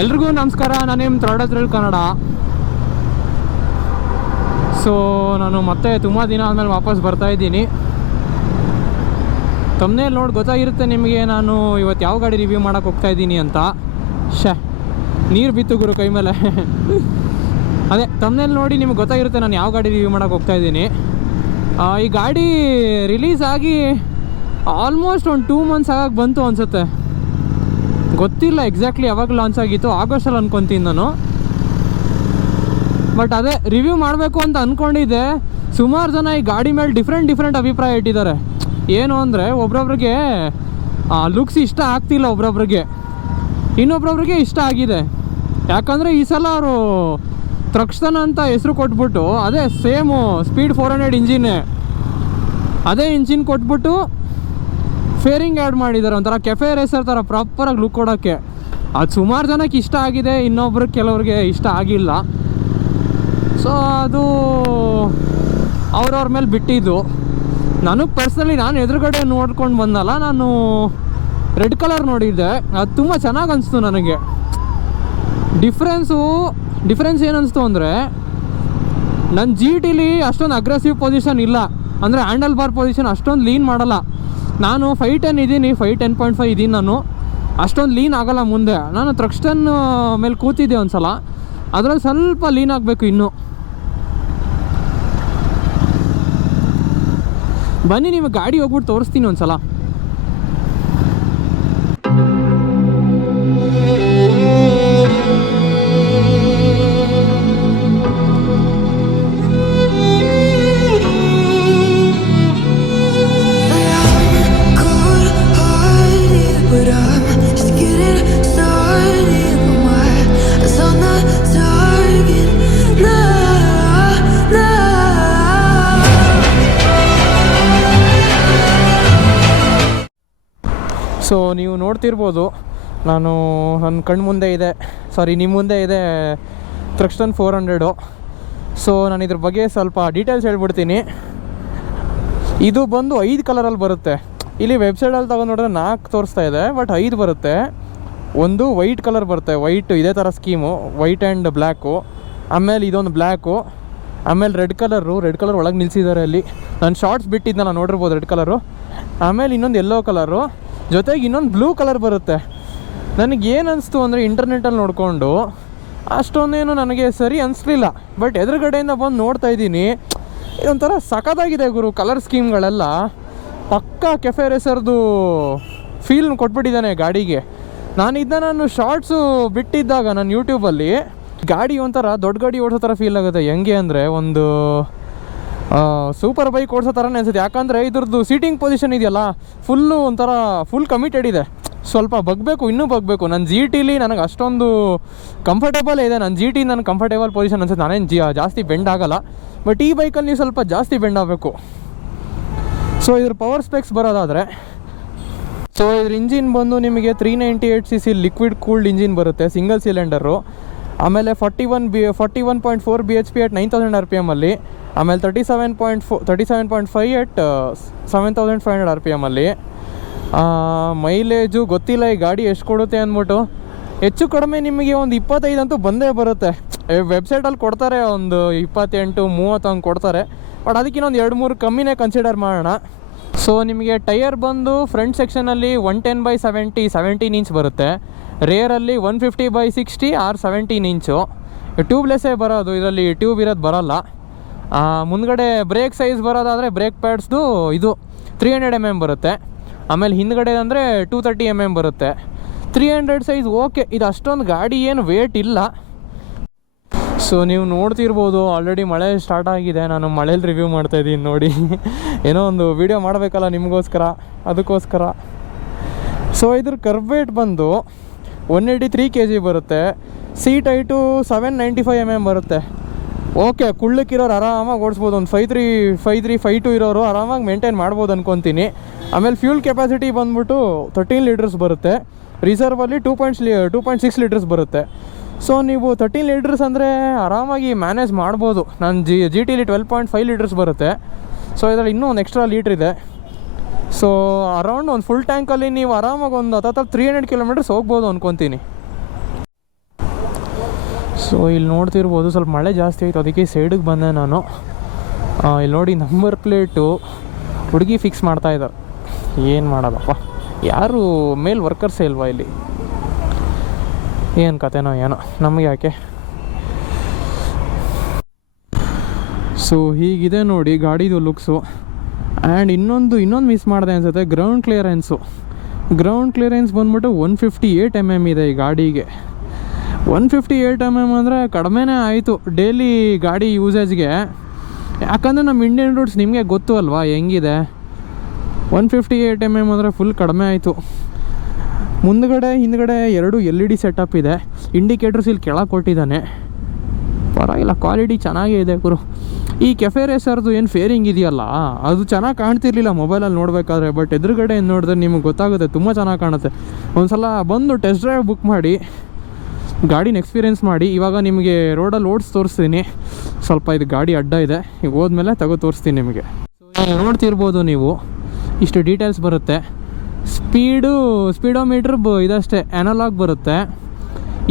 ಎಲ್ರಿಗೂ ನಮಸ್ಕಾರ. ನಾನು ನಿಮ್ಮ ತ್ರಾಡತ್ರಲ್ಲಿ ಕನ್ನಡ. ಸೊ ನಾನು ಮತ್ತೆ ತುಂಬ ದಿನ ಆದಮೇಲೆ ವಾಪಸ್ ಬರ್ತಾ ಇದ್ದೀನಿ. ತಮ್ಮನೇಲಿ ನೋಡಿ ಗೊತ್ತಾಗಿರುತ್ತೆ ನಿಮಗೆ ನಾನು ಇವತ್ತು ಯಾವ ಗಾಡಿ ರಿವ್ಯೂ ಮಾಡೋಕೆ ಹೋಗ್ತಾ ಇದ್ದೀನಿ ಅಂತ. ಶೇ ನೀರು ಬಿತ್ತು ಗುರು ಕೈ ಮೇಲೆ. ಅದೇ ತಮ್ಮನೇಲಿ ನೋಡಿ ನಿಮ್ಗೆ ಗೊತ್ತಾಗಿರುತ್ತೆ ನಾನು ಯಾವ ಗಾಡಿ ರಿವ್ಯೂ ಮಾಡೋಕೆ ಹೋಗ್ತಾ ಇದ್ದೀನಿ. ಈ ಗಾಡಿ ರಿಲೀಸ್ ಆಗಿ ಆಲ್ಮೋಸ್ಟ್ ಒಂದು ಟೂ ಮಂತ್ಸ್ ಆಗಕ್ಕೆ ಬಂತು ಅನಿಸುತ್ತೆ. ಗೊತ್ತಿಲ್ಲ ಎಕ್ಸಾಕ್ಟ್ಲಿ ಯಾವಾಗ ಲಾಂಚ್ ಆಗಿತ್ತು ಆಗಸ್ಟಲ್ಲಿ ಅನ್ಕೊತೀನಿ ನಾನು. ಬಟ್ ಅದೇ ರಿವ್ಯೂ ಮಾಡಬೇಕು ಅಂತ ಅಂದ್ಕೊಂಡಿದ್ದೆ ಸುಮಾರು ಜನ ಈ ಗಾಡಿ ಮೇಲೆ ಡಿಫ್ರೆಂಟ್ ಡಿಫ್ರೆಂಟ್ ಅಭಿಪ್ರಾಯ ಇಟ್ಟಿದ್ದಾರೆ. ಏನು ಅಂದರೆ, ಒಬ್ರೊಬ್ರಿಗೆ ಲುಕ್ಸ್ ಇಷ್ಟ ಆಗ್ತಿಲ್ಲ ಒಬ್ರೊಬ್ರಿಗೆ. ಇನ್ನೊಬ್ರೊಬ್ರಿಗೆ ಇಷ್ಟ ಆಗಿದೆ. ಯಾಕಂದರೆ ಈ ಸಲ ಅವರು ತ್ರಕ್ಷನ್ ಅಂತ ಹೆಸರು ಕೊಟ್ಬಿಟ್ಟು, ಅದೇ ಸೇಮು ಸ್ಪೀಡ್ ಫೋರ್ ಹಂಡ್ರೆಡ್ ಇಂಜಿನ್ನೇ ಅದೇ ಇಂಜಿನ್ ಕೊಟ್ಬಿಟ್ಟು ಫೇರಿಂಗ್ ಆ್ಯಡ್ ಮಾಡಿದ್ದಾರೆ ಒಂಥರ ಕೆಫೆ ರೇಸರ್ ಥರ ಪ್ರಾಪರಾಗಿ ಲುಕ್ ಕೊಡೋಕ್ಕೆ. ಅದು ಸುಮಾರು ಜನಕ್ಕೆ ಇಷ್ಟ ಆಗಿದೆ, ಇನ್ನೊಬ್ರು ಕೆಲವ್ರಿಗೆ ಇಷ್ಟ ಆಗಿಲ್ಲ. ಸೊ ಅದು ಅವ್ರವ್ರ ಮೇಲೆ ಬಿಟ್ಟಿದ್ದು. ನನಗೆ ಪರ್ಸ್ನಲಿ ನಾನು ಎದುರುಗಡೆ ನೋಡ್ಕೊಂಡು ಬಂದಲ್ಲ, ನಾನು ರೆಡ್ ಕಲರ್ ನೋಡಿದ್ದೆ. ಅದು ತುಂಬ ಚೆನ್ನಾಗಿ ಅನಿಸ್ತು ನನಗೆ. ಡಿಫ್ರೆನ್ಸು ಡಿಫ್ರೆನ್ಸ್ ಏನು ಅನಿಸ್ತು ಅಂದರೆ ನನ್ನ ಜಿ ಟಿಲಿ ಅಷ್ಟೊಂದು ಅಗ್ರೆಸಿವ್ ಪೊಸಿಷನ್ ಇಲ್ಲ. ಅಂದರೆ ಹ್ಯಾಂಡಲ್ ಬಾರ್ ಪೊಸಿಷನ್ ಅಷ್ಟೊಂದು ಲೀನ್ ಮಾಡಲ್ಲ. ನಾನು ಫೈವ್ ಟೆನ್ ಇದ್ದೀನಿ ಫೈವ್ ಟೆನ್ ಪಾಯಿಂಟ್ ಫೈವ್ ಇದ್ದೀನಿ ನಾನು. ಅಷ್ಟೊಂದು ಲೀನ್ ಆಗೋಲ್ಲ ಮುಂದೆ. ನಾನು ತ್ರಕ್ಷ್ಟನ್ ಮೇಲೆ ಕೂತಿದ್ದೆ ಒಂದು ಸಲ ಅದರಲ್ಲಿ ಸ್ವಲ್ಪ ಲೀನ್ ಆಗಬೇಕು ಇನ್ನೂ. ಬನ್ನಿ, ನಿಮಗೆ ಗಾಡಿ ಹೋಗ್ಬಿಟ್ಟು ತೋರಿಸ್ತೀನಿ ಒಂದು ಸಲ ನೀವು ನೋಡ್ತಿರ್ಬೋದು, ನಾನು ನನ್ನ ಕಣ್ಣು ಮುಂದೆ ಇದೆ. ಸಾರಿ ನಿಮ್ಮ ಮುಂದೆ ಇದೆ ತ್ರಕ್ಷನ್ ಫೋರ್ ಹಂಡ್ರೆಡು ಸೊ ನಾನು ಇದ್ರ ಬಗ್ಗೆ ಸ್ವಲ್ಪ ಡೀಟೇಲ್ಸ್ ಹೇಳ್ಬಿಡ್ತೀನಿ. ಇದು ಬಂದು ಐದು ಕಲರಲ್ಲಿ ಬರುತ್ತೆ. ಇಲ್ಲಿ ವೆಬ್ಸೈಟಲ್ಲಿ ತಗೊಂಡು ನೋಡಿದ್ರೆ ನಾಲ್ಕು ತೋರಿಸ್ತಾ ಇದೆ ಬಟ್ ಐದು ಬರುತ್ತೆ. ಒಂದು ವೈಟ್ ಕಲರ್ ಬರುತ್ತೆ. ವೈಟ್ ಇದೇ ಥರ ಸ್ಕೀಮು ವೈಟ್ ಆ್ಯಂಡ್ ಬ್ಲ್ಯಾಕು ಆಮೇಲೆ ಇದೊಂದು ಬ್ಲ್ಯಾಕು ಆಮೇಲೆ ರೆಡ್ ಕಲರು ರೆಡ್ ಕಲರ್ ಒಳಗೆ ನಿಲ್ಸಿದ್ದಾರೆ ಅಲ್ಲಿ. ನಾನು ಶಾರ್ಟ್ಸ್ ಬಿಟ್ಟಿದ್ದೆ ನಾನು ನೋಡಿರ್ಬೋದು ರೆಡ್ ಕಲರು ಆಮೇಲೆ ಇನ್ನೊಂದು ಯೆಲ್ಲೋ ಕಲರು ಜೊತೆಗೆ ಇನ್ನೊಂದು ಬ್ಲೂ ಕಲರ್ ಬರುತ್ತೆ. ನನಗೆ ಏನು ಅನಿಸ್ತು ಅಂದರೆ ಇಂಟರ್ನೆಟಲ್ಲಿ ನೋಡಿಕೊಂಡು ಅಷ್ಟೊಂದೇನು ನನಗೆ ಸರಿ ಅನಿಸ್ಲಿಲ್ಲ. ಬಟ್ ಎದುರುಗಡೆಯಿಂದ ಬಂದು ನೋಡ್ತಾ ಇದ್ದೀನಿ. ಇದೊಂಥರ ಸಖತ್ತಾಗಿದೆ ಗುರು ಕಲರ್ ಸ್ಕೀಮ್ಗಳೆಲ್ಲ ಪಕ್ಕಾ ಕೆಫೆ ರೇಸರ್ದು ಫೀಲ್ ಕೊಟ್ಬಿಟ್ಟಿದ್ದಾನೆ ಗಾಡಿಗೆ. ನಾನು ಇದನ್ನ ನಾನು ಶಾರ್ಟ್ಸು ಬಿಟ್ಟಿದ್ದಾಗ ನಾನು ಯೂಟ್ಯೂಬಲ್ಲಿ ಗಾಡಿ ಒಂಥರ ದೊಡ್ಡ ಗಾಡಿ ಓಡಿಸೋ ಥರ ಫೀಲ್ ಆಗುತ್ತೆ. ಹೆಂಗೆ ಅಂದರೆ ಒಂದು ಸೂಪರ್ ಬೈಕ್ ಓಡಿಸೋ ಥರನೇ ಅನ್ಸುತ್ತೆ. ಯಾಕಂದರೆ ಇದ್ರದ್ದು ಸೀಟಿಂಗ್ ಪೊಸಿಷನ್ ಇದೆಯಲ್ಲ ಫುಲ್ಲು ಒಂಥರ ಫುಲ್ ಕಮಿಟೆಡ್ ಇದೆ. ಸ್ವಲ್ಪ ಬಗ್ಬೇಕು, ಇನ್ನೂ ಬಗ್ಬೇಕು. ನನ್ನ ಜಿ ಟಿಲಿ ನನಗೆ ಅಷ್ಟೊಂದು ಕಂಫರ್ಟೇಬಲ್ ಇದೆ. ನನ್ನ ಜಿ ಟಿ ನನಗೆ ಕಂಫರ್ಟೇಬಲ್ ಪೊಸಿಷನ್ ಅನ್ಸುತ್ತೆ. ನಾನೇನು ಜಿ ಜಾಸ್ತಿ ಬೆಂಡ್ ಆಗಲ್ಲ. ಬಟ್ ಈ ಬೈಕಲ್ಲಿ ನೀವು ಸ್ವಲ್ಪ ಜಾಸ್ತಿ ಬೆಂಡ್ ಆಗಬೇಕು. ಸೊ ಇದ್ರ ಪವರ್ ಸ್ಪೆಕ್ಸ್ ಬರೋದಾದರೆ ಸೊ ಇದ್ರ ಇಂಜಿನ್ ಬಂದು ನಿಮಗೆ three ninety eight C C liquid cooled engine ಬರುತ್ತೆ ಸಿಂಗಲ್ ಸಿಲಿಂಡರು ಆಮೇಲೆ forty one B forty one point four B H P at nine thousand R P ಎಮಲ್ಲಿ ಆಮೇಲೆ thirty seven point four thirty seven point five at seven thousand five hundred R P ಎಮ್ಮಲ್ಲಿ mileage ಗೊತ್ತಿಲ್ಲ ಈ ಗಾಡಿ ಎಷ್ಟು ಕೊಡುತ್ತೆ ಅಂದ್ಬಿಟ್ಟು. ಹೆಚ್ಚು ಕಡಿಮೆ ನಿಮಗೆ ಒಂದು ಇಪ್ಪತ್ತೈದು ಅಂತೂ ಬಂದೇ ಬರುತ್ತೆ. ವೆಬ್ಸೈಟಲ್ಲಿ ಕೊಡ್ತಾರೆ, ಒಂದು ಇಪ್ಪತ್ತೆಂಟು, ಮೂವತ್ತು ಹಂಗೆ ಕೊಡ್ತಾರೆ. ಬಟ್ ಅದಕ್ಕೆ ಇನ್ನೊಂದು ಎರಡು, ಮೂರು ಕಮ್ಮಿನೇ ಕನ್ಸಿಡರ್ ಮಾಡೋಣ. ಸೊ ನಿಮಗೆ ಟೈರ್ ಬಂದು ಫ್ರಂಟ್ ಸೆಕ್ಷನಲ್ಲಿ one ten by seventy seventeen inch ಬರುತ್ತೆ. ರೇರಲ್ಲಿ one fifty by sixty R seventeen inch ಟ್ಯೂಬ್ಲೆಸ್ಸೇ ಬರೋದು, ಇದರಲ್ಲಿ ಟ್ಯೂಬ್ ಇರೋದು ಬರೋಲ್ಲ. ಮುಂದ್ಗಡೆ ಬ್ರೇಕ್ ಸೈಜ್ ಬರೋದಾದರೆ ಬ್ರೇಕ್ ಪ್ಯಾಡ್ಸ್ದು ಇದು ತ್ರೀ ಹಂಡ್ರೆಡ್ ಎಂ ಎಂ ಬರುತ್ತೆ. ಆಮೇಲೆ ಹಿಂದ್ಗಡೆ ಅಂದರೆ ಟೂ ತರ್ಟಿ ಎಂ ಎಂ ಬರುತ್ತೆ. ತ್ರೀ ಹಂಡ್ರೆಡ್ ಸೈಜ್ ಓಕೆ ಇದು ಅಷ್ಟೊಂದು ಗಾಡಿ ಏನು ವೇಟ್ ಇಲ್ಲ. ಸೊ ನೀವು ನೋಡ್ತಿರ್ಬೋದು ಆಲ್ರೆಡಿ ಮಳೆ ಸ್ಟಾರ್ಟ್ ಆಗಿದೆ. ನಾನು ಮಳೇಲಿ ರಿವ್ಯೂ ಮಾಡ್ತಾ ಇದ್ದೀನಿ ನೋಡಿ. ಏನೋ ಒಂದು ವಿಡಿಯೋ ಮಾಡಬೇಕಲ್ಲ ನಿಮಗೋಸ್ಕರ, ಅದಕ್ಕೋಸ್ಕರ. ಸೊ ಇದ್ರ ಕರ್ವೇಟ್ ಬಂದು one eighty three K G ಬರುತ್ತೆ. Seat height seven ninety five M M ಬರುತ್ತೆ. ಓಕೆ ಕುಳ್ಳಕ್ಕಿರೋರು ಆರಾಮಾಗಿ ಓಡಿಸ್ಬೋದು. ಒಂದು five three five three five two ಇರೋರು ಆರಾಮಾಗಿ ಮೇಂಟೈನ್ ಮಾಡ್ಬೋದು ಅನ್ಕೊತೀನಿ. ಆಮೇಲೆ ಫ್ಯೂಲ್ ಕೆಪಾಸಿಟಿ ಬಂದ್ಬಿಟ್ಟು ತರ್ಟೀನ್ ಲೀಟರ್ಸ್ ಬರುತ್ತೆ. ರಿಸರ್ವಲ್ಲಿ two points two point six litres ಬರುತ್ತೆ. ಸೊ ನೀವು ತರ್ಟೀನ್ ಲೀಟರ್ಸ್ ಅಂದರೆ ಆರಾಮಾಗಿ ಮ್ಯಾನೇಜ್ ಮಾಡ್ಬೋದು. ನಾನು ಜಿ ಜಿ ಟಿಲಿ ಟ್ವೆಲ್ ಪಾಯಿಂಟ್ ಫೈವ್ ಲೀಟರ್ಸ್ ಬರುತ್ತೆ. ಸೊ ಇದರಲ್ಲಿ ಇನ್ನೂ ಒಂದು ಎಕ್ಸ್ಟ್ರಾ ಲೀಟ್ರ್ ಇದೆ. ಸೊ ಅರೌಂಡ್ ಒಂದು ಫುಲ್ ಟ್ಯಾಂಕಲ್ಲಿ ನೀವು ಆರಾಮಾಗಿ ಒಂದು ಹತ್ತತ್ರ ತ್ರೀ ಹಂಡ್ರೆಡ್ ಕಿಲೋಮೀಟರ್ಸ್ ಹೋಗ್ಬೋದು ಅನ್ಕೊತೀನಿ. ಸೊ ಇಲ್ಲಿ ನೋಡ್ತಿರ್ಬೋದು ಸ್ವಲ್ಪ ಮಳೆ ಜಾಸ್ತಿ ಆಯಿತು. ಅದಕ್ಕೆ ಸೈಡಿಗೆ ಬಂದೆ ನಾನು. ಇಲ್ಲಿ ನೋಡಿ ನಂಬರ್ ಪ್ಲೇಟು ಹುಡುಗಿ ಫಿಕ್ಸ್ ಮಾಡ್ತಾ ಇದ್ದಾರೆ. ಏನು ಮಾಡೋದಪ್ಪ? ಯಾರು ಮೇಲ್ ವರ್ಕರ್ಸೇ ಇಲ್ವಾ ಇಲ್ಲಿ? ಏನು ಕತೆನೋ ಏನೋ. ನಮಗೆ ಯಾಕೆ? ಸೊ ಹೀಗಿದೆ ನೋಡಿ ಗಾಡಿದು ಲುಕ್ಸು ಆ್ಯಂಡ್ ಇನ್ನೊಂದು ಇನ್ನೊಂದು ಮಿಸ್ ಮಾಡಿದೆ ಅನ್ಸುತ್ತೆ ಗ್ರೌಂಡ್ ಕ್ಲಿಯರೆನ್ಸು ಗ್ರೌಂಡ್ ಕ್ಲಿಯರೆನ್ಸ್ ಬಂದ್ಬಿಟ್ಟು one fifty eight M M ಇದೆ ಈ ಗಾಡಿಗೆ. One fifty eight M M ಅಂದರೆ ಕಡಿಮೆನೇ ಆಯಿತು ಡೈಲಿ ಗಾಡಿ ಯೂಸೇಜ್ಗೆ ಯಾಕಂದರೆ ನಮ್ಮ ಇಂಡಿಯನ್ ರೂಟ್ಸ್ ನಿಮಗೆ ಗೊತ್ತು ಅಲ್ವಾ ಹೆಂಗಿದೆ? One fifty eight M M ಅಂದರೆ ಫುಲ್ ಕಡಿಮೆ ಆಯಿತು. ಮುಂದ್ಗಡೆ, ಹಿಂದ್ಗಡೆ ಎರಡು ಎಲ್ ಇ ಡಿ ಸೆಟಪ್ ಇದೆ. ಇಂಡಿಕೇಟರ್ಸ್ ಇಲ್ಲಿ ಕೆಳಗೆ ಕೊಟ್ಟಿದ್ದಾನೆ. ಪರವಾಗಿಲ್ಲ ಕ್ವಾಲಿಟಿ ಚೆನ್ನಾಗೇ ಇದೆ ಗುರು. ಈ ಕೆಫೆ ರೇಸರ್ದು ಏನು ಫೇರಿಂಗ್ ಇದೆಯಲ್ಲ? ಅದು ಚೆನ್ನಾಗಿ ಕಾಣ್ತಿರ್ಲಿಲ್ಲ ಮೊಬೈಲಲ್ಲಿ ನೋಡಬೇಕಾದ್ರೆ ಬಟ್ ಎದುರುಗಡೆ ನೋಡಿದ್ರೆ ನಿಮಗೆ ಗೊತ್ತಾಗುತ್ತೆ, ತುಂಬ ಚೆನ್ನಾಗಿ ಕಾಣುತ್ತೆ. ಒಂದು ಸಲ ಬಂದು ಟೆಸ್ಟ್ ಡ್ರೈವ್ ಬುಕ್ ಮಾಡಿ. ಗಾಡಿನ ಎಕ್ಸ್ಪೀರಿಯೆನ್ಸ್ ಮಾಡಿ, ಇವಾಗ ನಿಮಗೆ ರೋಡಲ್ಲಿ ಓಡಿಸಿ ತೋರಿಸ್ತೀನಿ. ಸ್ವಲ್ಪ ಇದು ಗಾಡಿ ಅಡ್ಡ ಇದೆ. ಈಗ ಹೋದ್ಮೇಲೆ ತಗೋ ತೋರಿಸ್ತೀನಿ ನಿಮಗೆ. ನೋಡ್ತಿರ್ಬೋದು ನೀವು, ಇಷ್ಟು ಡೀಟೇಲ್ಸ್ ಬರುತ್ತೆ. ಸ್ಪೀಡು ಸ್ಪೀಡೋಮೀಟ್ರ್ ಬ ಇದಷ್ಟೇ ಅನಲಾಗ್ ಬರುತ್ತೆ.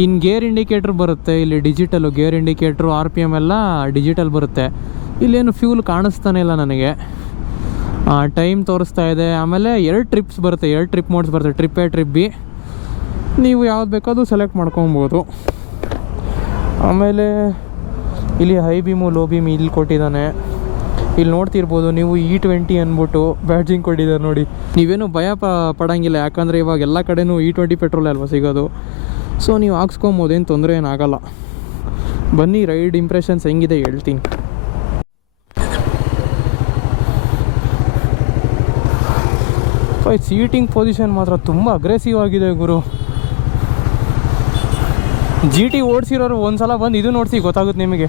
ಇನ್ನು ಗೇರ್ ಇಂಡಿಕೇಟ್ರ್ ಬರುತ್ತೆ, ಇಲ್ಲಿ digital gear indicator R P M ಎಲ್ಲ ಡಿಜಿಟಲ್ ಬರುತ್ತೆ. ಇಲ್ಲೇನು ಫ್ಯೂಲ್ ಕಾಣಿಸ್ತಾನೆ ಇಲ್ಲ ನನಗೆ. ಟೈಮ್ ತೋರಿಸ್ತಾ ಇದೆ. ಆಮೇಲೆ ಎರಡು ಟ್ರಿಪ್ಸ್ ಬರುತ್ತೆ ಎರಡು ಟ್ರಿಪ್ ಮೋಡ್ಸ್ ಬರುತ್ತೆ ಟ್ರಿಪ್ ಎ ಟ್ರಿಪ್ ಬಿ ನೀವು ಯಾವ್ದು ಬೇಕಾದ್ರೂ ಸೆಲೆಕ್ಟ್ ಮಾಡ್ಕೊಬೋದು. ಆಮೇಲೆ ಇಲ್ಲಿ ಹೈ ಬೀಮು ಲೋ ಬೀಮ್ ಇಲ್ಲಿ ಕೊಟ್ಟಿದ್ದಾನೆ. ಇಲ್ಲಿ ನೋಡ್ತಿರ್ಬೋದು ನೀವು ಇ ಟ್ವೆಂಟಿ ಅಂದ್ಬಿಟ್ಟು ಬ್ಯಾಡ್ಜಿಂಗ್ ಕೊಟ್ಟಿದ್ದಾರೆ ನೋಡಿ. ನೀವೇನು ಭಯ ಪ ಪಡೋಂಗಿಲ್ಲ, ಯಾಕಂದರೆ ಇವಾಗ ಎಲ್ಲ ಕಡೆನೂ ಇ ಟ್ವೆಂಟಿ ಪೆಟ್ರೋಲ್ ಅಲ್ವಾ ಸಿಗೋದು. ಸೊ ನೀವು ಹಾಕ್ಸ್ಕೊಬೋದು, ಏನು ತೊಂದರೆ ಏನಾಗಲ್ಲ ಬನ್ನಿ ರೈಡ್ ಇಂಪ್ರೆಷನ್ಸ್ ಹೆಂಗಿದೆ ಹೇಳ್ತೀನಿ. ಸೀಟಿಂಗ್ ಪೊಸಿಷನ್ ಮಾತ್ರ ತುಂಬ ಅಗ್ರೆಸಿವ್ ಆಗಿದೆ ಗುರು. ಜಿ ಟಿ ಓಡಿಸಿರೋರು ಒಂದ್ಸಲ ಬಂದು ಇದು ನೋಡಿಸಿ ಗೊತ್ತಾಗುತ್ತೆ ನಿಮಗೆ.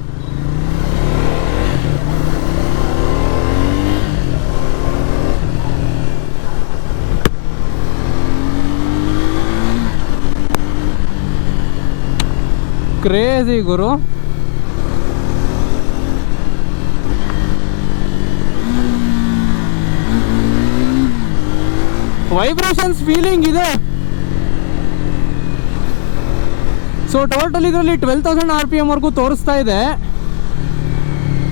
ಕ್ರೇಜಿ ಗುರು. ವೈಬ್ರೇಷನ್ಸ್ ಫೀಲಿಂಗ್ ಇದೆ. ಸೊ ಟೋಟಲ್ ಇದರಲ್ಲಿ ಟ್ವೆಲ್ ತೌಸಂಡ್ ಆರ್ ಪಿ ಎಮ್ವರೆಗೂ ತೋರಿಸ್ತಾ ಇದೆ.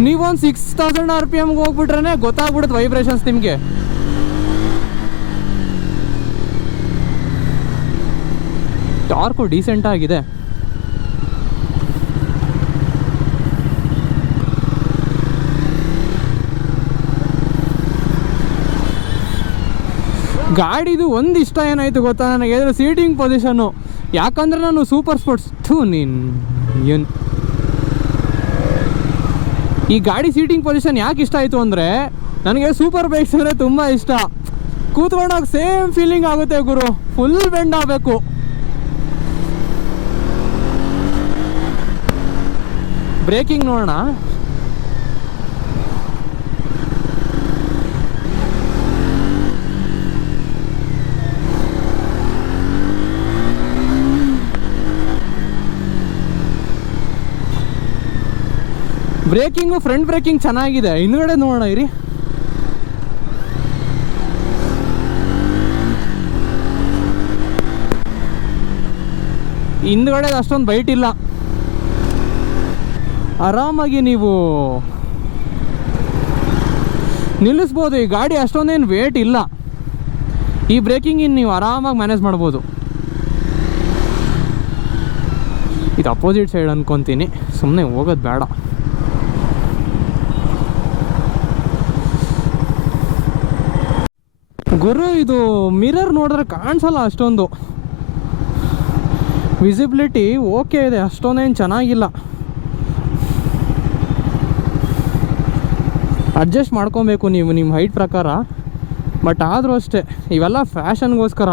ನೀವೊಂದು ಸಿಕ್ಸ್ ತೌಸಂಡ್ ಆರ್ ಪಿ ಎಮ್ಗೆ ಹೋಗ್ಬಿಟ್ರೆ ಗೊತ್ತಾಗ್ಬಿಡುತ್ತೆ ವೈಬ್ರೇಷನ್ಸ್ ನಿಮಗೆ. ಟಾರ್ಕು ಡೀಸೆಂಟ್ ಆಗಿದೆ. ಗಾಡಿದು ಒಂದು ಇಷ್ಟ ಏನಾಯಿತು ಗೊತ್ತಾ? ನನಗೆ ಸೀಟಿಂಗ್ ಪೊಸಿಷನ್ನು ಯಾಕಂದ್ರೆ ನಾನು ಸೂಪರ್ ಸ್ಪೋರ್ಟ್ಸ್ ಥೂ, ನೀನ್, ಏನು? ಈ ಗಾಡಿ ಸೀಟಿಂಗ್ ಪೊಸಿಷನ್ ಯಾಕೆ ಇಷ್ಟ ಆಯಿತು ಅಂದರೆ ನನಗೆ ಸೂಪರ್ ಬೈಕ್ಸ್ ಅಂದರೆ ತುಂಬ ಇಷ್ಟ. ಕೂತ್ಕೊಂಡಾಗ ಸೇಮ್ ಫೀಲಿಂಗ್ ಆಗುತ್ತೆ ಗುರು. ಫುಲ್ ಬೆಂಡ್ ಆಗಬೇಕು. ಬ್ರೇಕಿಂಗ್ ನೋಡೋಣ. ಬ್ರೇಕಿಂಗು, ಫ್ರಂಟ್ ಬ್ರೇಕಿಂಗ್ ಚೆನ್ನಾಗಿದೆ. ಹಿಂದ್ಗಡೆ ನೋಡೋಣ ಇರಿ. ಹಿಂದ್ಗಡೆ ಅಷ್ಟೊಂದು ಬೈಟ್ ಇಲ್ಲ. ಆರಾಮಾಗಿ ನೀವು ನಿಲ್ಲಿಸ್ಬೋದು. ಈ ಗಾಡಿ ಅಷ್ಟೊಂದೇನು ವೇಟ್ ಇಲ್ಲ. ಈ ಬ್ರೇಕಿಂಗ್ ಇನ್ನು ನೀವು ಆರಾಮಾಗಿ ಮ್ಯಾನೇಜ್ ಮಾಡ್ಬೋದು. ಇದು ಅಪೋಸಿಟ್ ಸೈಡ್ ಅನ್ಕೊತೀನಿ. ಸುಮ್ಮನೆ ಹೋಗೋದು ಬೇಡ. ಗುರು, ಇದು ಮಿರರ್ ನೋಡಿದ್ರೆ ಕಾಣಿಸಲ್ಲ ಅಷ್ಟೊಂದು. ವಿಸಿಬಿಲಿಟಿ ಓಕೆ ಇದೆ, ಅಷ್ಟೊಂದೇನು ಚೆನ್ನಾಗಿಲ್ಲ. ಅಡ್ಜಸ್ಟ್ ಮಾಡ್ಕೊಬೇಕು ನೀವು, ನಿಮ್ಮ ಹೈಟ್ ಪ್ರಕಾರ. ಬಟ್ ಆದರೂ ಅಷ್ಟೇ, ಇವೆಲ್ಲ ಫ್ಯಾಷನ್ಗೋಸ್ಕರ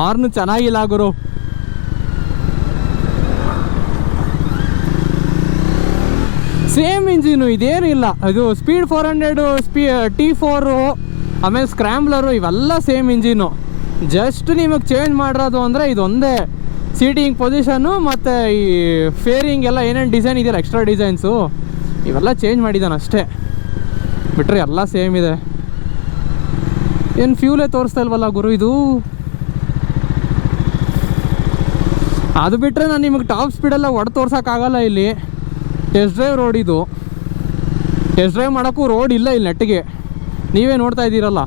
ಆರ್ನು ಚೆನ್ನಾಗಿಲ್ಲ ಗುರು. ಸೇಮ್ ಇಂಜಿನು ಇದೇನಿಲ್ಲ ಅದು speed four hundred speed T four ಆಮೇಲೆ ಸ್ಕ್ರ್ಯಾಂಬ್ಲರು ಇವೆಲ್ಲ ಸೇಮ್ ಇಂಜಿನು. ಜಸ್ಟ್ ನಿಮಗೆ ಚೇಂಜ್ ಮಾಡಿರೋದು ಅಂದರೆ ಇದೊಂದೇ ಸೀಟಿಂಗ್ ಪೊಸಿಷನು ಮತ್ತು ಈ ಫೇರಿಂಗ್ ಎಲ್ಲ ಏನೇನು ಡಿಸೈನ್ ಇದೆಯಲ್ಲ ಎಕ್ಸ್ಟ್ರಾ ಡಿಸೈನ್ಸು ಇವೆಲ್ಲ ಚೇಂಜ್ ಮಾಡಿದ್ದಾನೆ ಅಷ್ಟೇ. ಬಿಟ್ಟರೆ ಎಲ್ಲ ಸೇಮ್ ಇದೆ. ಏನು ಫ್ಯೂಲೇ ತೋರಿಸ್ತಾ ಇಲ್ವಲ್ಲ ಗುರು ಇದು? ಅದು ಬಿಟ್ಟರೆ ನಾನು ನಿಮಗೆ ಟಾಪ್ ಸ್ಪೀಡೆಲ್ಲ ಹೊಡೆ ತೋರ್ಸೋಕ್ಕಾಗಲ್ಲ ಇಲ್ಲಿ. ಟೆಸ್ಟ್ ಡ್ರೈವ್ ರೋಡ್ ಇದು. ಟೆಸ್ಟ್ ಡ್ರೈವ್ ಮಾಡೋಕ್ಕೂ ರೋಡ್ ಇಲ್ಲ ಇಲ್ಲಿ ನೆಟ್ಟಿಗೆ ನೀವೇ ನೋಡ್ತಾ ಇದ್ದೀರಲ್ಲ.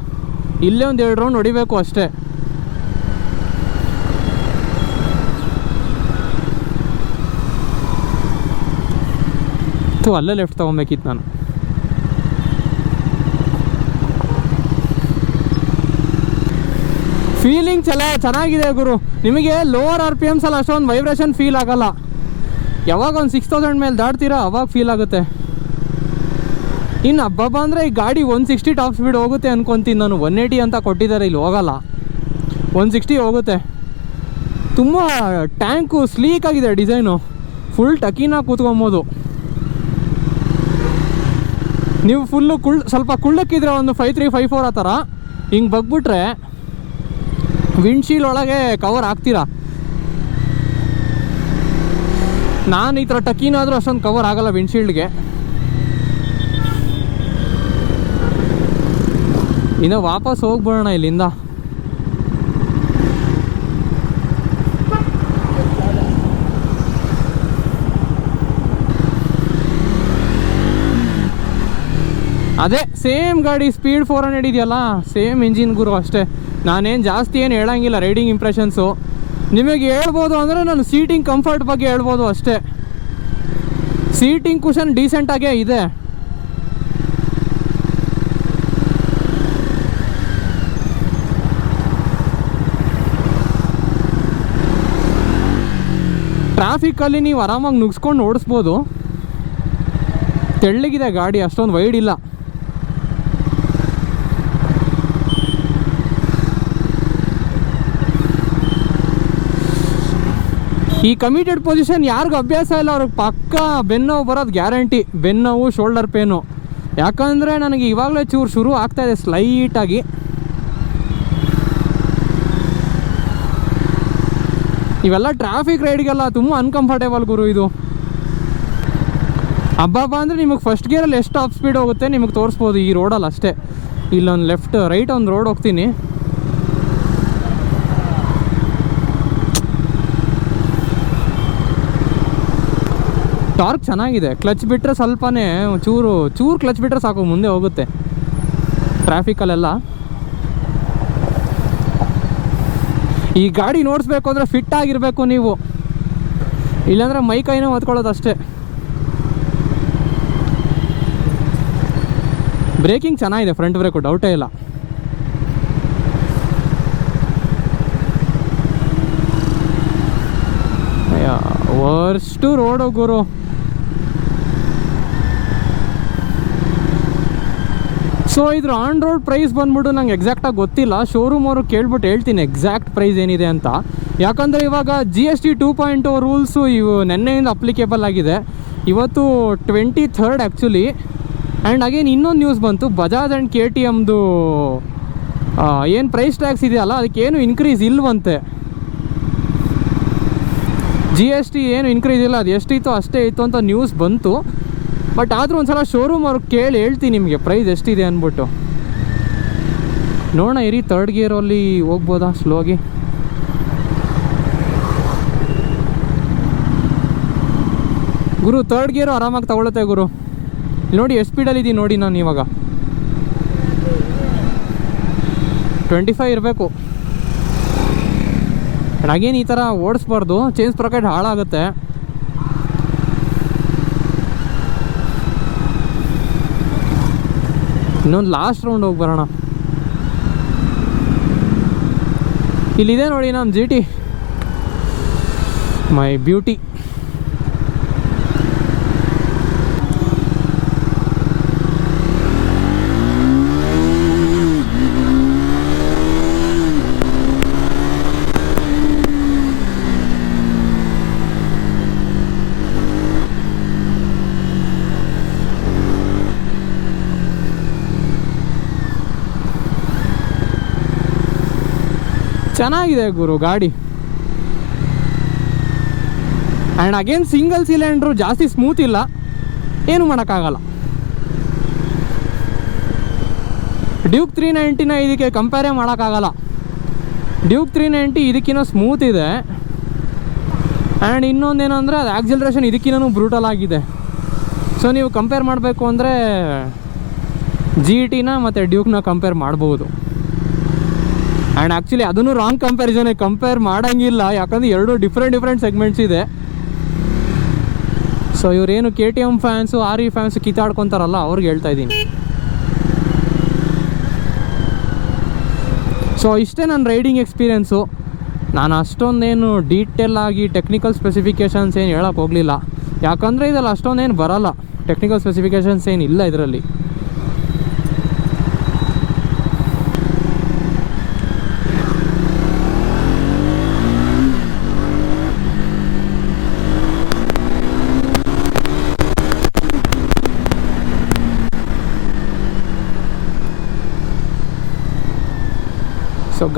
ಇಲ್ಲೇ ಒಂದು ಎರಡು ರೌಂಡ್ ಹೊಡಿಬೇಕು ಅಷ್ಟೇ. ಅಲ್ಲೇ ಲೆಫ್ಟ್ ತೊಗೊಬೇಕಿತ್ತು ನಾನು. ಫೀಲಿಂಗ್ ಎಲ್ಲ ಚೆನ್ನಾಗಿದೆ ಗುರು. ನಿಮಗೆ ಲೋವರ್ ಆರ್ ಪಿ ಎಮ್ಸ್ ಅಲ್ಲಿ ಅಷ್ಟೊಂದು ವೈಬ್ರೇಷನ್ ಫೀಲ್ ಆಗಲ್ಲ. ಯಾವಾಗ ಒಂದು ಸಿಕ್ಸ್ ತೌಸಂಡ್ ಮೇಲೆ ದಾಡ್ತೀರಾ ಅವಾಗ ಫೀಲ್ ಆಗುತ್ತೆ. ಇನ್ನು ಹಬ್ಬ ಅಂದರೆ ಈ ಗಾಡಿ ಒನ್ ಸಿಕ್ಸ್ಟಿ ಟಾಪ್ ಸ್ಪೀಡ್ ಹೋಗುತ್ತೆ ಅನ್ಕೊತೀನಿ ನಾನು. ಒನ್ ಏಯ್ಟಿ ಅಂತ ಕೊಟ್ಟಿದ್ದಾರೆ, ಇಲ್ಲಿ ಹೋಗಲ್ಲ. ಒನ್ ಸಿಕ್ಸ್ಟಿ ಹೋಗುತ್ತೆ. ತುಂಬ ಟ್ಯಾಂಕು ಸ್ಲೀಕ್ ಆಗಿದೆ ಡಿಸೈನು ಫುಲ್ ಟಕೀನ ಕೂತ್ಕೊಬೋದು. ನೀವು ಫುಲ್ಲು ಕುಳ್, ಸ್ವಲ್ಪ ಕುಳ್ಳಕ್ಕಿದ್ರೆ ಒಂದು ಫೈವ್ ತ್ರೀ ಫೈವ್ ಫೋರ್ ಆ ಥರ. ಹಿಂಗೆ ಬಗ್ಬಿಟ್ರೆ ವಿಂಡ್ಶೀಲ್ಡ್ ಒಳಗೆ ಕವರ್ ಆಗ್ತೀರಾ ನಾನು ಈ ಥರ ಟಕೀನಾದರೂ ಅಷ್ಟೊಂದು ಕವರ್ ಆಗಲ್ಲ ವಿಂಡ್ಶೀಲ್ಡ್ಗೆ ಇನ್ನು ವಾಪಸ್ ಹೋಗ್ಬಿಡೋಣ ಇಲ್ಲಿಂದ. ಅದೇ ಸೇಮ್ ಗಾಡಿ ಸ್ಪೀಡ್ ಫೋರ್ ಹಂಡ್ರೆಡ್ ಇದೆಯಲ್ಲ? ಸೇಮ್ ಇಂಜಿನ್ ಗುರು ಅಷ್ಟೇ. ನಾನೇನು ಜಾಸ್ತಿ ಏನು ಹೇಳಂಗಿಲ್ಲ ರೈಡಿಂಗ್ ಇಂಪ್ರೆಷನ್ಸು ನಿಮಗೆ ಹೇಳ್ಬೋದು ಅಂದರೆ ನಾನು ಸೀಟಿಂಗ್ ಕಂಫರ್ಟ್ ಬಗ್ಗೆ ಹೇಳ್ಬೋದು ಅಷ್ಟೇ. ಸೀಟಿಂಗ್ ಕುಷನ್ ಡೀಸೆಂಟಾಗೇ ಇದೆ. ಟ್ರಾಫಿಕ್ಕಲ್ಲಿ ನೀವು ಆರಾಮಾಗಿ ನುಗ್ಸ್ಕೊಂಡು ಓಡಿಸ್ಬೋದು. ತೆಳ್ಳಗಿದೆ ಗಾಡಿ, ಅಷ್ಟೊಂದು ವೈಡ್ ಇಲ್ಲ. ಈ ಕಮಿಟೆಡ್ ಪೊಸಿಷನ್ ಯಾರಿಗೂ ಅಭ್ಯಾಸ ಇಲ್ಲ, ಅವ್ರಿಗೆ ಪಕ್ಕ ಬೆನ್ನೋವು ಬರೋದು ಗ್ಯಾರಂಟಿ ಬೆನ್ನೋವು ಶೋಲ್ಡರ್ ಪೇನು ಯಾಕಂದರೆ ನನಗೆ ಇವಾಗಲೇ ಚೂರು ಶುರು ಆಗ್ತಾ ಇದೆ ಸ್ಲೈಟಾಗಿ ಇವೆಲ್ಲ ಟ್ರಾಫಿಕ್ ರೈಡ್ಗೆಲ್ಲ ತುಂಬ ಅನ್ಕಂಫರ್ಟೇಬಲ್ ಗುರು ಇದು. ಹಬ್ಬ ಅಂದರೆ ನಿಮಗೆ ಫಸ್ಟ್ ಗೇರಲ್ಲಿ ಎಷ್ಟು ಆಫ್ ಸ್ಪೀಡ್ ಹೋಗುತ್ತೆ ನಿಮಗೆ ತೋರಿಸ್ಬೋದು ಈ ರೋಡಲ್ಲಿ ಅಷ್ಟೇ. ಇಲ್ಲೊಂದು ಲೆಫ್ಟ್ ರೈಟ್ ಒಂದು ರೋಡ್ ಹೋಗ್ತೀನಿ. ಟಾರ್ಕ್ ಚೆನ್ನಾಗಿದೆ. ಕ್ಲಚ್ ಬಿಟ್ಟರೆ ಸ್ವಲ್ಪನೇ ಚೂರು ಚೂರು ಕ್ಲಚ್ ಬಿಟ್ಟರೆ ಸಾಕು, ಮುಂದೆ ಹೋಗುತ್ತೆ. ಟ್ರಾಫಿಕಲ್ಲೆಲ್ಲ ಈ ಗಾಡಿ ನೋಡಿಸ್ಬೇಕು ಅಂದರೆ ಫಿಟ್ ಆಗಿರಬೇಕು ನೀವು. ಇಲ್ಲಾಂದರೆ ಮೈ ಕೈನೂ ಹೊತ್ಕೊಳ್ಳೋದು ಅಷ್ಟೇ ಬ್ರೇಕಿಂಗ್ ಚೆನ್ನಾಗಿದೆ ಫ್ರಂಟ್ ಬ್ರೇಕು ಡೌಟೇ ಇಲ್ಲ. ವರ್ಸ್ಟು ರೋಡು ಗುರು. ಸೊ ಇದ್ರ ಆನ್ ರೋಡ್ ಪ್ರೈಸ್ ಬಂದ್ಬಿಟ್ಟು ನಂಗೆ ಎಕ್ಸಾಕ್ಟಾಗಿ ಗೊತ್ತಿಲ್ಲ. ಶೋರೂಮ್ ಅವರು ಕೇಳ್ಬಿಟ್ಟು ಹೇಳ್ತೀನಿ ಎಕ್ಸಾಕ್ಟ್ ಪ್ರೈಸ್ ಏನಿದೆ ಅಂತ. ಯಾಕಂದರೆ ಇವಾಗ G S T two point rules ಇವು ನೆನ್ನೆಯಿಂದ ಅಪ್ಲಿಕೇಬಲ್ ಆಗಿದೆ. ಇವತ್ತು twenty third actually and again ಇನ್ನೊಂದು ನ್ಯೂಸ್ ಬಂತು. ಬಜಾಜ್ ಆ್ಯಂಡ್ ಕೆ ಟಿ ಎಮ್ದು ಏನು ಪ್ರೈಸ್ ಟ್ಯಾಕ್ಸ್ ಇದೆಯಲ್ಲ, ಅದಕ್ಕೇನು ಇನ್ಕ್ರೀಸ್ ಇಲ್ವಂತೆ. ಜಿ ಎಸ್ ಟಿ ಏನು ಇನ್ಕ್ರೀಸ್ ಇಲ್ಲ. ಅದು ಎಷ್ಟಿತ್ತು ಅಷ್ಟೇ ಇತ್ತು ಅಂತ ನ್ಯೂಸ್ ಬಂತು. ಬಟ್ ಆದರೂ ಒಂದು ಸಲ ಶೋರೂಮ್ ಅವ್ರಿಗೆ ಕೇಳಿ ಹೇಳ್ತೀನಿ ನಿಮಗೆ ಪ್ರೈಸ್ ಎಷ್ಟಿದೆ ಅಂದ್ಬಿಟ್ಟು. ನೋಡೋಣ ಇರಿ ತರ್ಡ್ ಗಿಯರಲ್ಲಿ ಹೋಗ್ಬೋದಾ ಸ್ಲೋಗಿ ಗುರು ತರ್ಡ್ ಗಿಯರು ಆರಾಮಾಗಿ ತಗೊಳುತ್ತೆ ಗುರು. ನೋಡಿ, ಎಷ್ಟು ಸ್ಪೀಡಲ್ಲಿ ಇದ್ದೀನಿ ನೋಡಿ ನಾನು ಇವಾಗ. ಟ್ವೆಂಟಿ ಫೈವ್ ಇರಬೇಕು ಅಗೇನ್ ಈ ಥರ ಓಡಿಸ್ಬಾರ್ದು ಚೇಂಜ್ ಪ್ರಾಕೆಟ್ ಹಾಳಾಗುತ್ತೆ. ಇನ್ನೊಂದು ಲಾಸ್ಟ್ ರೌಂಡ್ ಹೋಗಿ ಬರೋಣ. ಇಲ್ಲಿದೆ ನೋಡಿ ನಮ್ಮ ಜಿ ಟಿ ಮೈ ಬ್ಯೂಟಿ ಚೆನ್ನಾಗಿದೆ ಗುರು, ಗಾಡಿ. ಆ್ಯಂಡ್ ಅಗೇನ್ ಸಿಂಗಲ್ ಸಿಲಿಂಡ್ರು ಜಾಸ್ತಿ ಸ್ಮೂತ್ ಇಲ್ಲ. ಏನು ಮಾಡೋಕ್ಕಾಗಲ್ಲ. ಡ್ಯೂಕ್ ತ್ರೀ ನೈಂಟಿನ ಇದಕ್ಕೆ ಕಂಪೇರೇ ಮಾಡೋಕ್ಕಾಗಲ್ಲ. ಡ್ಯೂಕ್ ತ್ರೀ ನೈಂಟಿ ಇದಕ್ಕಿಂತ ಸ್ಮೂತ್ ಇದೆ. ಆ್ಯಂಡ್ ಇನ್ನೊಂದೇನೆಂದರೆ ಅದು ಆಕ್ಸಿಲರೇಷನ್ ಇದಕ್ಕಿಂತ ಬ್ರೂಟಲ್ ಆಗಿದೆ. ಸೊ ನೀವು ಕಂಪೇರ್ ಮಾಡಬೇಕು ಅಂದರೆ ಜಿ ಟಿನ ಮತ್ತು ಡ್ಯೂಕ್ನ ಕಂಪೇರ್ ಮಾಡ್ಬೋದು. ಆ್ಯಂಡ್ ಆ್ಯಕ್ಚುಲಿ ಅದನ್ನು ರಾಂಗ್ ಕಂಪ್ಯಾರಿಸನ್ ಕಂಪೇರ್ ಮಾಡೋಂಗಿಲ್ಲ. ಯಾಕಂದರೆ ಎರಡು ಡಿಫ್ರೆಂಟ್ ಡಿಫ್ರೆಂಟ್ ಸೆಗ್ಮೆಂಟ್ಸ್ ಇದೆ. ಸೊ ಇವರೇನು K T M fans R E fans ಕಿತ್ತಾಡ್ಕೊತಾರಲ್ಲ, ಅವ್ರಿಗೆ ಹೇಳ್ತಾ ಇದ್ದೀನಿ. ಸೊ ಇಷ್ಟೇ ನನ್ನ ರೈಡಿಂಗ್ ಎಕ್ಸ್ಪೀರಿಯೆನ್ಸು ನಾನು ಅಷ್ಟೊಂದೇನು ಡೀಟೇಲ್ ಆಗಿ ಟೆಕ್ನಿಕಲ್ ಸ್ಪೆಸಿಫಿಕೇಷನ್ಸ್ ಏನು ಹೇಳೋಕ್ಕೆ ಹೋಗಲಿಲ್ಲ. ಯಾಕಂದರೆ ಇದರಲ್ಲಿ ಅಷ್ಟೊಂದೇನು ಬರಲ್ಲ. ಟೆಕ್ನಿಕಲ್ ಸ್ಪೆಸಿಫಿಕೇಷನ್ಸ್ ಇಲ್ಲ ಇದರಲ್ಲಿ.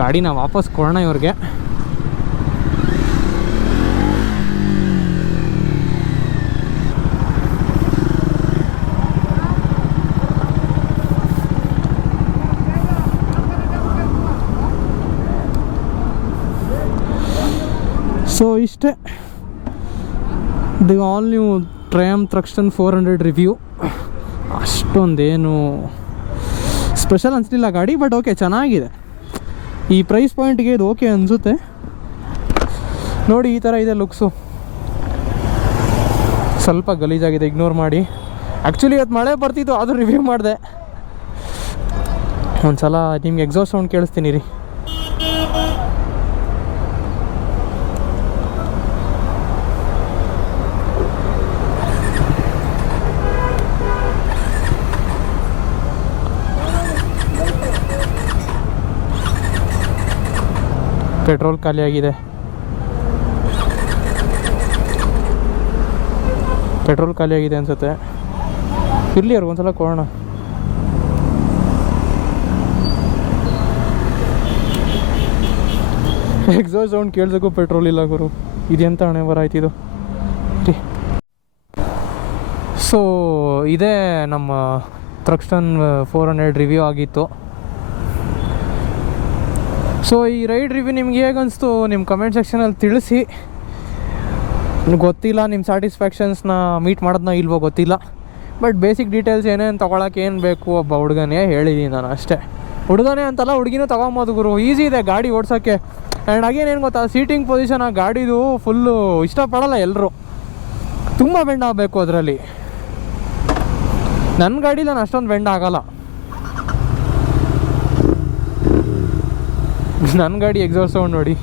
ಗಾಡಿನ ವಾಪಸ್ ಕೊಡೋಣ ಇವ್ರಿಗೆ. ಸೊ ಇಷ್ಟೇ. ದಿ ಆಲ್ ನ್ಯೂ ಟ್ರಯಮ್ ತಕ್ಷಣ ಫೋರ್ ಹಂಡ್ರೆಡ್ ರಿವ್ಯೂ ಅಷ್ಟೊಂದೇನು ಸ್ಪೆಷಲ್ ಅನಿಸ್ಲಿಲ್ಲ ಗಾಡಿ ಬಟ್ ಓಕೆ ಚೆನ್ನಾಗಿದೆ. ಈ ಪ್ರೈಸ್ ಪಾಯಿಂಟ್ಗೆ ಇದು ಓಕೆ ಅನಿಸುತ್ತೆ. ನೋಡಿ ಈ ಥರ ಇದೆ ಲುಕ್ಸು ಸ್ವಲ್ಪ ಗಲೀಜಾಗಿದೆ ಇಗ್ನೋರ್ ಮಾಡಿ. ಆ್ಯಕ್ಚುಲಿ ಇವತ್ತು ಮಳೆ ಬರ್ತಿತ್ತು, ಆದರೂ ರಿವ್ಯೂ ಮಾಡಿದೆ. ಒಂದು ಸಲ ನಿಮ್ಗೆ ಎಕ್ಸಾಸ್ಟ್ ಸೌಂಡ್ ಕೇಳಿಸ್ತೀನಿ ರೀ. ಪೆಟ್ರೋಲ್ ಖಾಲಿಯಾಗಿದೆ ಪೆಟ್ರೋಲ್ ಖಾಲಿಯಾಗಿದೆ ಅನ್ಸುತ್ತೆ. ಇರಲಿ ಒಂದ್ಸಲ ಕೊಡೋಣ. ಎಕ್ಸಾಸ್ಟ್ ಸೌಂಡ್ ಕೇಳ್ಸಕ್ಕೂ ಪೆಟ್ರೋಲ್ ಇಲ್ಲ ಗುರು. ಇದೆಂತ ಹಣೆ ಬರ ಆಯ್ತಿದು ಸೊ ಇದೇ ನಮ್ಮ ತ್ರಕ್ಸ್ಟನ್ ಫೋರ್ ಹಂಡ್ರೆಡ್ ರಿವ್ಯೂ ಆಗಿತ್ತು. ಸೊ ಈ ರೈಡ್ ರಿವ್ಯೂ ನಿಮ್ಗೆ ಹೇಗೆ ಅನಿಸ್ತು? ನಿಮ್ಮ ಕಮೆಂಟ್ ಸೆಕ್ಷನಲ್ಲಿ ತಿಳಿಸಿ. ಗೊತ್ತಿಲ್ಲ ನಿಮ್ಮ ಸ್ಯಾಟಿಸ್ಫ್ಯಾಕ್ಷನ್ಸ್ನ ಮೀಟ್ ಮಾಡೋದನ್ನ ಇಲ್ವೋ ಗೊತ್ತಿಲ್ಲ. ಬಟ್ ಬೇಸಿಕ್ ಡೀಟೇಲ್ಸ್ ಏನೇನು ತೊಗೊಳಕ್ಕೆ ಏನು ಬೇಕು ಒಬ್ಬ ಹುಡುಗನೇ ಹೇಳಿದ್ದೀನಿ ನಾನು ಅಷ್ಟೇ. ಹುಡುಗನೇ ಅಂತಲ್ಲ, ಹುಡುಗಿನೂ ತೊಗೊಬೋದು ಗುರು. ಈಸಿ ಇದೆ ಗಾಡಿ ಓಡಿಸೋಕ್ಕೆ ಆ್ಯಂಡ್ ಏನು ಗೊತ್ತಾ ಸೀಟಿಂಗ್ ಪೊಸಿಷನ್ ಆ ಗಾಡಿದು ಫುಲ್ಲು ಇಷ್ಟಪಡಲ್ಲ ಎಲ್ಲರೂ ತುಂಬ ಬೆಂಡ್ ಆಗಬೇಕು ಅದರಲ್ಲಿ. ನನ್ನ ಗಾಡಿ ನಾನು ಅಷ್ಟೊಂದು ಬೆಂಡ್ ಆಗಲ್ಲ. ನನ್ನ ಗಾಡಿ ಎಕ್ಸಾಸ್ಟ್ ಸೌಂಡ್ ನೋಡಿ.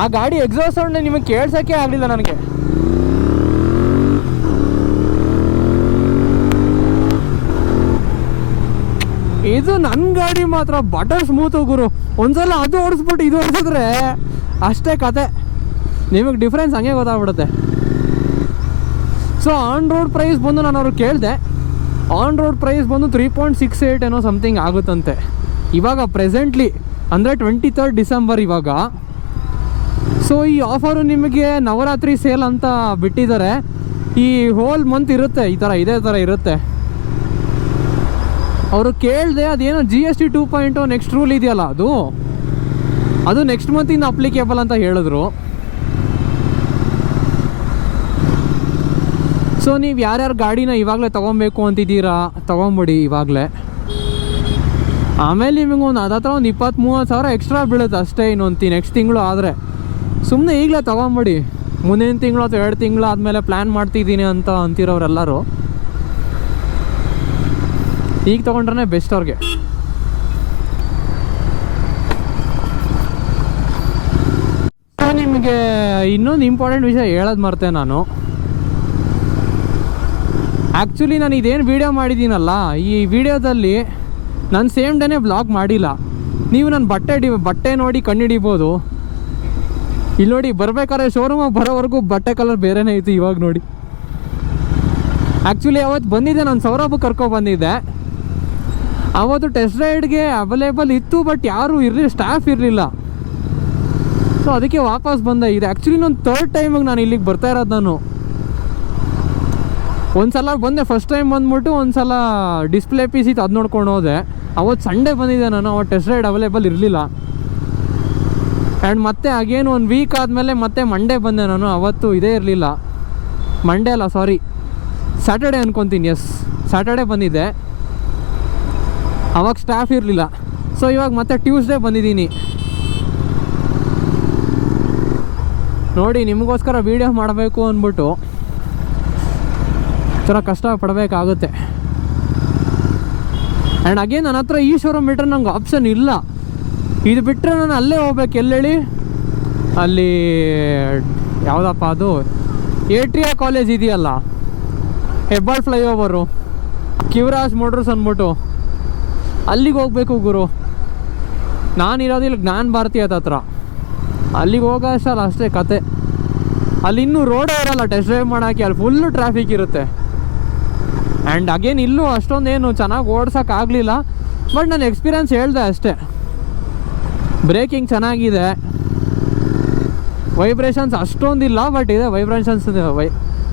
ಆ ಗಾಡಿ ಎಕ್ಸಾಸ್ಟ್ ಸೌಂಡ್ ನಿಮಗೆ ಕೇಳ್ಸೋಕ್ಕೆ ಆಗಲಿಲ್ಲ ನನಗೆ. ಇದು ನನ್ನ ಗಾಡಿ ಮಾತ್ರ, ಬಟರ್ ಸ್ಮೂತ್ ಗುರು. ಒಂದ್ಸಲ ಅದು ಓಡಿಸ್ಬಿಟ್ಟು ಇದು ಓಡಿಸಿದ್ರೆ ಅಷ್ಟೇ ಕತೆ. ನಿಮಗೆ ಡಿಫ್ರೆನ್ಸ್ ಹಂಗೆ ಗೊತ್ತಾಗ್ಬಿಡುತ್ತೆ. ಸೊ ಆನ್ ರೋಡ್ ಪ್ರೈಸ್ ಬಂದು ನಾನು ಅವ್ರಿಗೆ ಕೇಳಿದೆ. ಆನ್ ರೋಡ್ ಪ್ರೈಸ್ ಬಂದು ತ್ರೀ ಪಾಯಿಂಟ್ ಸಿಕ್ಸ್ ಏಯ್ಟ್ ಏನೋ ಸಮಥಿಂಗ್ ಆಗುತ್ತಂತೆ. ಇವಾಗ ಪ್ರೆಸೆಂಟ್ಲಿ ಅಂದರೆ ಟ್ವೆಂಟಿ ತರ್ಡ್ ಡಿಸೆಂಬರ್ ಇವಾಗ ಸೊ ಈ ಆಫರು ನಿಮಗೆ ನವರಾತ್ರಿ ಸೇಲ್ ಅಂತ ಬಿಟ್ಟಿದ್ದಾರೆ. ಈ ಹೋಲ್ ಮಂತ್ ಇರುತ್ತೆ, ಈ ಥರ ಇದೇ ಥರ ಇರುತ್ತೆ. ಅವರು ಕೇಳಿದೆ ಅದೇನೋ G S T two point next rule ಇದೆಯಲ್ಲ ಅದು? ಅದು ನೆಕ್ಸ್ಟ್ ಮಂತಿಂದ ಅಪ್ಲಿಕೇಬಲ್ ಅಂತ ಹೇಳಿದ್ರು. ಸೊ ನೀವು ಯಾರ್ಯಾರು ಗಾಡಿನ ಇವಾಗಲೇ ತೊಗೊಬೇಕು ಅಂತಿದ್ದೀರಾ? ತೊಗೊಂಬಿಡಿ ಇವಾಗಲೇ. ಆಮೇಲೆ ನಿಮಗೆ ಒಂದು ಅದ ಹತ್ರ ಒಂದು ಇಪ್ಪತ್ತು ಮೂವತ್ತು ಸಾವಿರ ಎಕ್ಸ್ಟ್ರಾ ಬೀಳುತ್ತೆ ಅಷ್ಟೇ ಇನ್ನೊಂದು ನೆಕ್ಸ್ಟ್ ತಿಂಗಳು ಆದರೆ. ಸುಮ್ಮನೆ ಈಗಲೇ ತೊಗೊಂಬಿಡಿ. ಮುಂದಿನ ತಿಂಗಳು ಅಥವಾ ಎರಡು ತಿಂಗಳು ಆದಮೇಲೆ ಪ್ಲ್ಯಾನ್ ಮಾಡ್ತಿದ್ದೀನಿ ಅಂತ ಅಂತಿರೋರೆಲ್ಲರೂ. ಈಗ ತೊಗೊಂಡ್ರೆ ಬೆಸ್ಟ್ ಅವ್ರಿಗೆ. ನಿಮಗೆ ಇನ್ನೊಂದು ಇಂಪಾರ್ಟೆಂಟ್ ವಿಷಯ ಹೇಳೋದು ಮರ್ತೆ ನಾನು. ಆ್ಯಕ್ಚುಲಿ ನಾನು ಇದೇನು ವೀಡಿಯೋ ಮಾಡಿದ್ದೀನಲ್ಲ, ಈ ವಿಡಿಯೋದಲ್ಲಿ ನಾನು ಸೇಮ್ ಡೇನೇ ಬ್ಲಾಗ್ ಮಾಡಿಲ್ಲ. ನೀವು ನನ್ನ ಬಟ್ಟೆ ಹಿಡಿ ಬಟ್ಟೆ ನೋಡಿ ಕಂಡುಹಿಡಿಬೋದು ಇಲ್ಲಿ ನೋಡಿ, ಬರಬೇಕಾದ್ರೆ ಶೋರೂಮ್ ಬರೋವರೆಗೂ ಬಟ್ಟೆ ಕಲರ್ ಬೇರೆನೇ ಇತ್ತು ಇವಾಗ ನೋಡಿ. ಆ್ಯಕ್ಚುಲಿ ಅವತ್ತು ಬಂದಿದ್ದೆ, ನಾನು ಸೌರಭ ಕರ್ಕೊ ಬಂದಿದ್ದೆ. ಅವತ್ತು ಟೆಸ್ಟ್ ರೈಡ್ಗೆ ಅವೈಲೇಬಲ್ ಇತ್ತು ಬಟ್ ಯಾರೂ ಇರಲಿ ಸ್ಟಾಫ್ ಇರಲಿಲ್ಲ. ಸೊ ಅದಕ್ಕೆ ವಾಪಸ್ ಬಂದೆ. ಇದು ಆ್ಯಕ್ಚುಲಿ ನಾನು ಥರ್ಡ್ ಟೈಮಿಗೆ ನಾನು ಇಲ್ಲಿಗೆ ಬರ್ತಾ ಇರೋದು ನಾನು. ಒಂದು ಸಲ ಬಂದೆ ಫಸ್ಟ್ ಟೈಮ್ ಬಂದ್ಬಿಟ್ಟು ಒಂದ್ಸಲ ಡಿಸ್ಪ್ಲೇ ಪೀಸ್ ಇತ್ತು, ಅದು ನೋಡ್ಕೊಂಡು ಹೋದೆ. ಅವತ್ತು ಸಂಡೇ ಬಂದಿದ್ದೆ ನಾನು ಅವತ್ತು ಟೆಸ್ಟ್ ರೈಡ್ ಅವೈಲೇಬಲ್ ಇರಲಿಲ್ಲ. ಆ್ಯಂಡ್ ಮತ್ತೆ ಆಗೇನು ಒಂದು ವೀಕ್ ಆದಮೇಲೆ ಮತ್ತೆ ಮಂಡೇ ಬಂದೆ ನಾನು, ಅವತ್ತು ಇದೇ ಇರಲಿಲ್ಲ. ಮಂಡೇ ಅಲ್ಲ ಸಾರಿ ಸ್ಯಾಟರ್ಡೆ ಅನ್ಕೊತೀನಿ ಎಸ್ ಸ್ಯಾಟರ್ಡೆ ಬಂದಿದ್ದೆ. ಅವಾಗ ಸ್ಟಾಫ್ ಇರಲಿಲ್ಲ. ಸೊ ಇವಾಗ ಮತ್ತೆ ಟ್ಯೂಸ್ಡೇ ಬಂದಿದ್ದೀನಿ. ನೋಡಿ, ನಿಮಗೋಸ್ಕರ ವೀಡಿಯೋ ಮಾಡಬೇಕು ಅಂದ್ಬಿಟ್ಟು. ಥರ ಕಷ್ಟ ಪಡಬೇಕಾಗುತ್ತೆ ಆ್ಯಂಡ್ ಅಗೇನ್ ನನ್ನ ಹತ್ರ ಈ ಶೋರೂಮ್ ಬಿಟ್ಟರೆ ನಂಗೆ ಆಪ್ಷನ್ ಇಲ್ಲ. ಇದು ಬಿಟ್ಟರೆ ನಾನು ಅಲ್ಲೇ ಹೋಗ್ಬೇಕು. ಎಲ್ಲೇಳಿ ಅಲ್ಲಿ, ಯಾವುದಪ್ಪ ಅದು? ಏಟ್ರಿಯಾ ಕಾಲೇಜ್ ಇದೆಯಲ್ಲ? ಹೆಬ್ಬಾಳ್ ಫ್ಲೈಓವರು ಕಿವರಾಜ್ ಮೋಟ್ರಸ್ ಅಂದ್ಬಿಟ್ಟು. ಅಲ್ಲಿಗೆ ಹೋಗ್ಬೇಕು ಗುರು. ನಾನಿರೋದಿಲ್ಲ ಜ್ಞಾನ ಭಾರತಿ ಹತ್ರ. ಅಲ್ಲಿಗೆ ಹೋಗೋ ಅಷ್ಟಲ್ಲ, ಅಷ್ಟೇ ಕತೆ. ಅಲ್ಲಿ ಇನ್ನೂ ರೋಡೇ ಇರಲ್ಲ ಟೆಸ್ಟ್ ಡ್ರೈವ್ ಮಾಡೋಕ್ಕೆ. ಅಲ್ಲಿ ಫುಲ್ಲು ಟ್ರಾಫಿಕ್ ಇರುತ್ತೆ. ಆ್ಯಂಡ್ ಅಗೇನ್ ಇಲ್ಲೂ ಅಷ್ಟೊಂದೇನು ಚೆನ್ನಾಗಿ ಓಡ್ಸೋಕ್ಕಾಗಲಿಲ್ಲ ಬಟ್ ನನ್ನ ಎಕ್ಸ್ಪೀರಿಯನ್ಸ್ ಹೇಳ್ದೆ ಅಷ್ಟೇ. ಬ್ರೇಕಿಂಗ್ ಚೆನ್ನಾಗಿದೆ. ವೈಬ್ರೇಷನ್ಸ್ ಅಷ್ಟೊಂದಿಲ್ಲ ಬಟ್ ಇದೆ vibrations why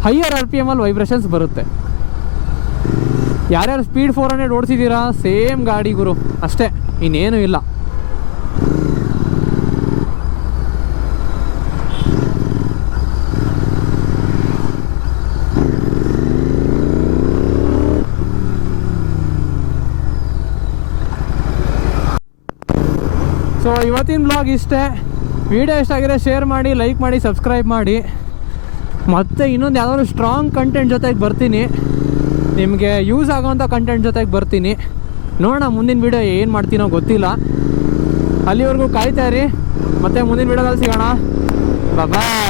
higher R P ಎಮಲ್ಲಿ vibrations ಬರುತ್ತೆ. ಯಾರ್ಯಾರು ಸ್ಪೀಡ್ ಫೋರ್ ಹಂಡ್ರೆಡ್ ಓಡಿಸಿದ್ದೀರಾ ಸೇಮ್ ಗಾಡಿ ಗುರು. ಅಷ್ಟೇ, ಇನ್ನೇನು ಇಲ್ಲ ಸೊ ಇವತ್ತಿನ ಬ್ಲಾಗ್ ಇಷ್ಟೇ. ವಿಡಿಯೋ ಇಷ್ಟ ಆಗಿದ್ರೆ ಶೇರ್ ಮಾಡಿ ಲೈಕ್ ಮಾಡಿ ಸಬ್ಸ್ಕ್ರೈಬ್ ಮಾಡಿ. ಮತ್ತೆ ಇನ್ನೊಂದು ಯಾವ್ದಾದ್ರು ಸ್ಟ್ರಾಂಗ್ ಕಂಟೆಂಟ್ ಜೊತೆಗೆ ಬರ್ತೀನಿ. ನಿಮಗೆ ಯೂಸ್ ಆಗೋವಂಥ ಕಂಟೆಂಟ್ ಜೊತೆಗೆ ಬರ್ತೀನಿ. ನೋಡೋಣ ಮುಂದಿನ ವೀಡಿಯೋ ಏನು ಮಾಡ್ತೀನೋ ಗೊತ್ತಿಲ್ಲ. ಅಲ್ಲಿವರೆಗೂ ಕಾಯ್ತಾ ಇರಿ. ಮತ್ತೆ ಮುಂದಿನ ವೀಡಿಯೋದಲ್ಲಿ ಸಿಗೋಣ. ಬಾಯ್